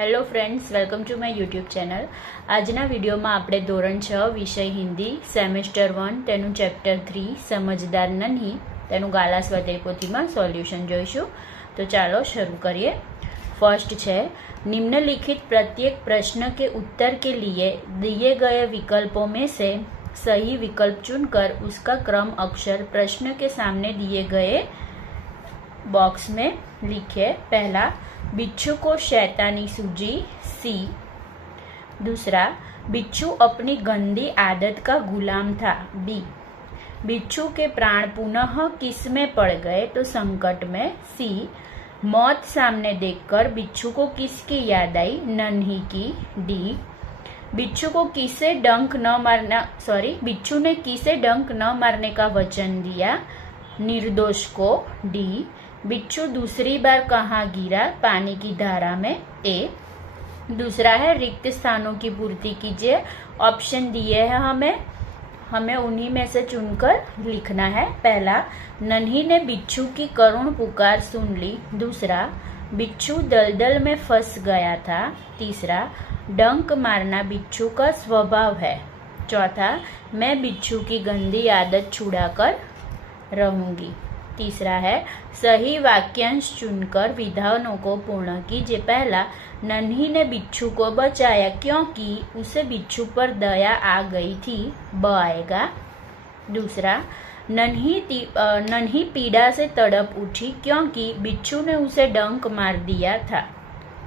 hello friends welcome to my YouTube channel આજના વિડીયોમાં આપણે ધોરણ છ વિષય હિન્દી સેમેસ્ટર વન તેનું ચેપ્ટર થ્રી સમજદાર નહીં તેનું ગાલા સ્વાધ્યાય પોથીમાં સોલ્યુશન જોઈશું તો ચાલો શરૂ કરીએ फर्स्ट છે निम्नलिखित प्रत्येक प्रश्न के उत्तर के लिए दिए गए विकल्पों में से सही विकल्प चुनकर उसका क्रम अक्षर प्रश्न के सामने दिए गए बॉक्स में लिखे पहला बिच्छू को शैतानी सूझी सी। दूसरा, बिच्छू अपनी गंदी आदत का गुलाम था बी बिच्छू के प्राण पुनः किसमें पड़ गए तो संकट में, सी। मौत सामने देखकर बिच्छू को किसकी याद आई? नन्ही की, डी। बिच्छू को किसे डंक न मारना, सॉरी, बिच्छू ने किसे डंक न मारने का वचन दिया? निर्दोष को, डी। बिच्छू दूसरी बार कहाँ गिरा पानी की धारा में? ए, दूसरा है, रिक्त स्थानों की पूर्ति कीजिए। ऑप्शन दिए हैं हमें। हमें उन्हीं में से चुनकर लिखना है। पहला, नन्ही ने बिच्छू की करुण पुकार सुन ली। दूसरा, बिच्छू दलदल में फंस गया था। तीसरा, डंक मारना बिच्छू का स्वभाव है। चौथा, मैं बिच्छू की गंदी आदत छुड़ाकर रहूँगी। तीसरा है, सही वाक्यांश चुनकर विधानों को पूर्ण कीजिए। पहला, नन्ही ने बिच्छू को बचाया क्योंकि उसे बिच्छू पर दया आ गई थी, ब आएगा। दूसरा, नन्ही नन्ही पीड़ा से तड़प उठी क्योंकि बिच्छू ने उसे डंक मार दिया था,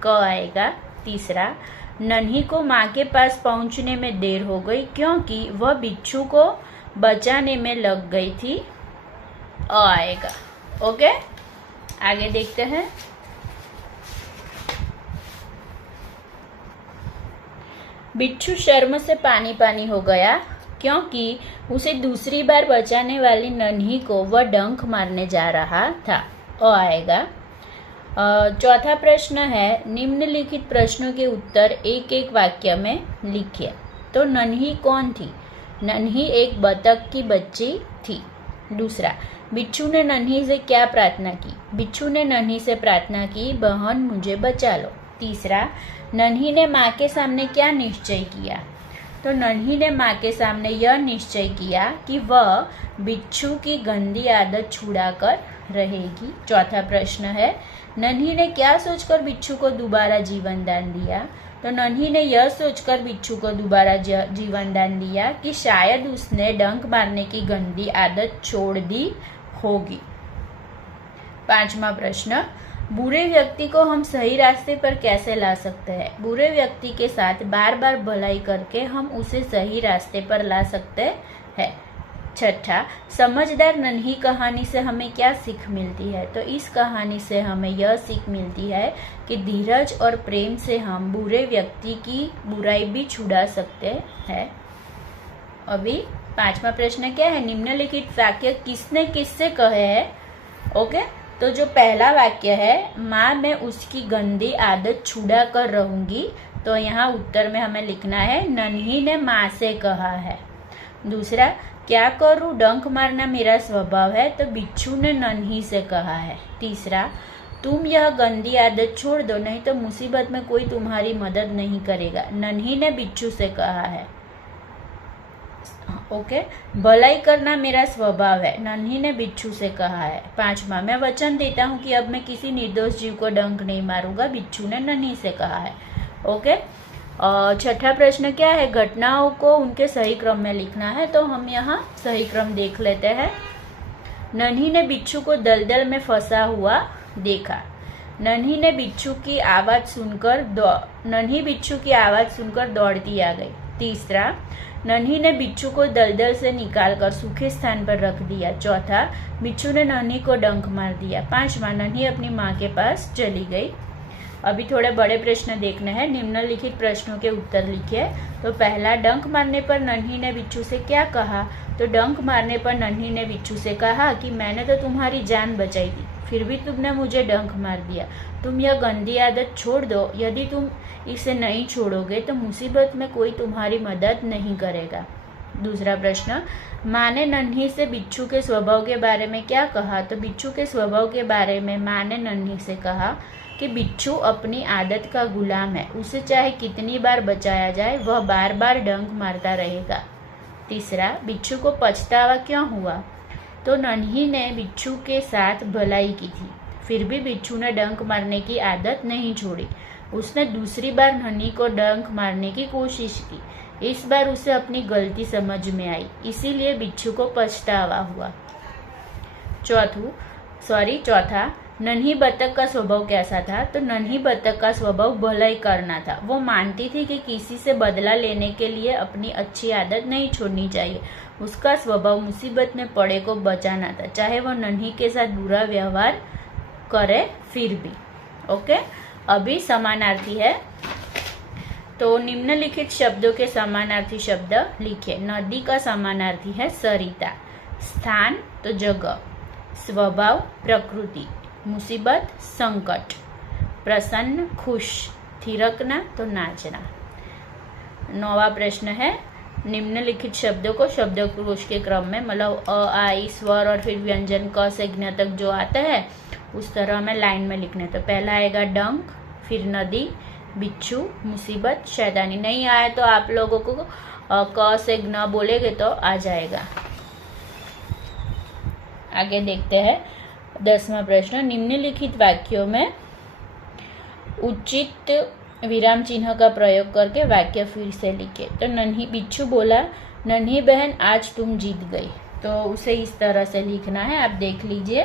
क आएगा। तीसरा, नन्ही को माँ के पास पहुँचने में देर हो गई क्योंकि वह बिच्छू को बचाने में लग गई थी आएगा। ओके? आगे देखते हैं। बिच्छू शर्म से पानी पानी हो गया, क्योंकि उसे दूसरी बार बचाने वाली नन्ही को वह डंक मारने जा रहा था। अ आएगा। चौथा प्रश्न है, निम्नलिखित प्रश्नों के उत्तर एक एक वाक्य में लिखिए। तो नन्ही कौन थी? नन्ही एक बतख की बच्ची थी। दूसरा बिच्छू ने नन्ही से क्या प्रार्थना की? बिच्छू ने नन्ही से प्रार्थना की, बहन मुझे बचा लो। तीसरा, नन्ही ने माँ के सामने क्या निश्चय किया? तो नन्ही ने माँ के सामने यह निश्चय किया कि वह बिच्छू की गंदी आदत छुड़ाकर रहेगी। चौथा प्रश्न है, नन्ही ने क्या सोचकर बिच्छू को दोबारा जीवन दान दिया? तो नन्ही ने यह सोचकर बिच्छू को दोबारा जीवन दान दिया कि शायद उसने डंक मारने की गंदी आदत छोड़ दी होगी। पांचवा प्रश्न, बुरे व्यक्ति को हम सही रास्ते पर कैसे ला सकते हैं? बुरे व्यक्ति के साथ बार बार भलाई करके हम उसे सही रास्ते पर ला सकते हैं। छठा, समझदार नन्ही कहानी से हमें क्या सीख मिलती है? तो इस कहानी से हमें यह सीख मिलती है कि धीरज और प्रेम से हम बुरे व्यक्ति की बुराई भी छुड़ा सकते हैं। अभी पांचवा प्रश्न क्या है? निम्नलिखित वाक्य किसने किससे कहे है? ओके? तो जो पहला वाक्य है, माँ, मैं उसकी गंदी आदत छुड़ा कर रहूँगी। तो यहाँ उत्तर में हमें लिखना है, नन्ही ने माँ से कहा है। दूसरा क्या करूँ? डंक मारना मेरा स्वभाव है तो बिच्छू ने नन्ही से कहा है। तीसरा, तुम यह गंदी आदत छोड़ दो, नहीं तो मुसीबत में कोई तुम्हारी मदद नहीं करेगा। नन्ही ने बिच्छू से कहा है। ओके, भलाई करना मेरा स्वभाव है, नन्ही ने बिच्छू से कहा है। पांचवा, मैं वचन देता हूँ कि अब मैं किसी निर्दोष जीव को डंक नहीं मारूँगा, बिच्छू ने नन्ही से कहा है। ओके छठा प्रश्न क्या है? घटनाओं को उनके सही क्रम में लिखना है तो हम यहाँ सही क्रम देख लेते हैं। नन्ही ने बिच्छू को दलदल में फंसा हुआ देखा। नन्ही ने बिच्छू की आवाज़ सुनकर नन्ही बिच्छू की आवाज़ सुनकर दौड़ती आ गई। तीसरा, नन्ही ने बिच्छू को दलदल से निकालकर सूखे स्थान पर रख दिया। चौथा, बिच्छू ने नन्ही को डंक मार दिया। पांचवा, नन्ही अपनी माँ के पास चली गई। अभी थोड़े बड़े प्रश्न देखने हैं। निम्नलिखित प्रश्नों के उत्तर लिखिए तो पहला, डंक मारने पर नन्ही ने बिच्छू से क्या कहा? तो डंक मारने पर नन्ही ने बिच्छू से कहा कि मैंने तो तुम्हारी जान बचाई थी फिर भी तुमने मुझे डंक मार दिया। तुम यह गंदी आदत छोड़ दो। यदि तुम इसे नहीं छोड़ोगे तो मुसीबत में कोई तुम्हारी मदद नहीं करेगा। दूसरा प्रश्न, माँ ने नन्ही से बिच्छू के स्वभाव के बारे में क्या कहा? तो बिच्छू के स्वभाव के बारे में माँ ने नन्ही से कहा कि बिच्छू अपनी आदत का गुलाम है। उसे चाहे कितनी बार बचाया जाए, वह बार बार डंक मारता रहेगा। तीसरा, बिच्छू को पछतावा क्यों हुआ? तो नन्ही ने बिच्छू के साथ भलाई की थी। फिर भी बिच्छू ने डंक मारने की आदत नहीं छोड़ी। उसने दूसरी बार नन्ही को डंक मारने की कोशिश की। इस बार उसे अपनी गलती समझ में आई। इसीलिए बिच्छू को पछतावा हुआ। चौथू सॉरी चौथा नन्ही बतख का स्वभाव कैसा था? तो नन्ही बतख का स्वभाव भलाई करना था। वो मानती थी कि किसी से बदला लेने के लिए अपनी अच्छी आदत नहीं छोड़नी चाहिए। उसका स्वभाव मुसीबत में पड़े को बचाना था, चाहे वो नन्ही के साथ बुरा व्यवहार करे फिर भी। ओके? अभी समानार्थी है। तो निम्नलिखित शब्दों के समानार्थी शब्द लिखे नदी का समानार्थी है सरिता। स्थान तो जगह। स्वभाव, प्रकृति। मुसीबत संकट प्रसन्न खुश थिरकना तो नाचना नौवा प्रश्न है निम्नलिखित शब्दों को शब्दकोश के क्रम में मतलब अ आई स्वर और फिर व्यंजन क से ज्ञ तक जो आता है उस तरह हमें लाइन में लिखने तो पहला आएगा डंक फिर नदी बिच्छू मुसीबत शैतानी नहीं आए तो आप लोगों को क से ज्ञ बोलेगे तो आ जाएगा आगे देखते हैं दसवां प्रश्न, निम्नलिखित वाक्यों में उचित विराम चिन्ह का प्रयोग करके वाक्य फिर से लिखे। तो नन्ही, बिच्छू बोला, नन्ही बहन, आज तुम जीत गई। तो उसे इस तरह से लिखना है, आप देख लीजिए।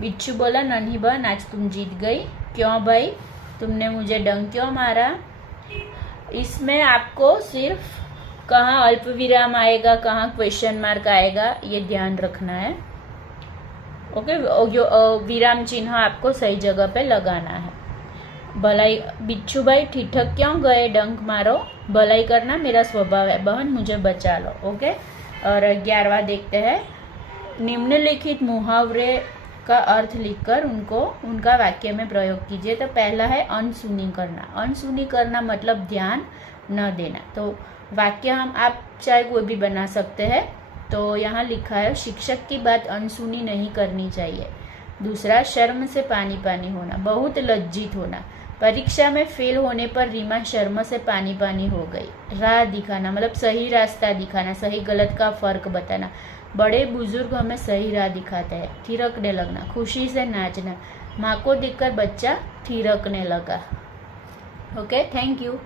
बिच्छू बोला, नन्ही बहन, आज तुम जीत गई। क्यों भाई? तुमने मुझे डंग क्यों मारा? इसमें आपको सिर्फ़ कहाँ अल्प विराम आएगा, कहाँ क्वेश्चन मार्क आएगा, ये ध्यान रखना है। ओके विराम चिन्ह आपको सही जगह पे लगाना है। भलाई बिच्छू भाई ठिठक क्यों गए? डंक मारो। भलाई करना मेरा स्वभाव है। बहन, मुझे बचा लो, ओके? और ग्यारहवा देखते हैं। निम्नलिखित मुहावरे का अर्थ लिखकर उनको, उनका वाक्य में प्रयोग कीजिए। तो पहला है अनसुनी करना। अनसुनी करना मतलब ध्यान न देना। तो वाक्य हम आप चाहे कोई भी बना सकते हैं। तो यहाँ लिखा है, शिक्षक की बात अनसुनी नहीं करनी चाहिए। दूसरा, शर्म से पानी पानी होना, बहुत लज्जित होना। परीक्षा में फेल होने पर रीमा शर्म से पानी पानी हो गई। राह दिखाना मतलब सही रास्ता दिखाना, सही गलत का फ़र्क बताना। बड़े बुज़ुर्ग हमें सही राह दिखाते हैं, थिरकने लगना, खुशी से नाचना। माँ को देखकर बच्चा थिरकने लगा। Okay, thank you.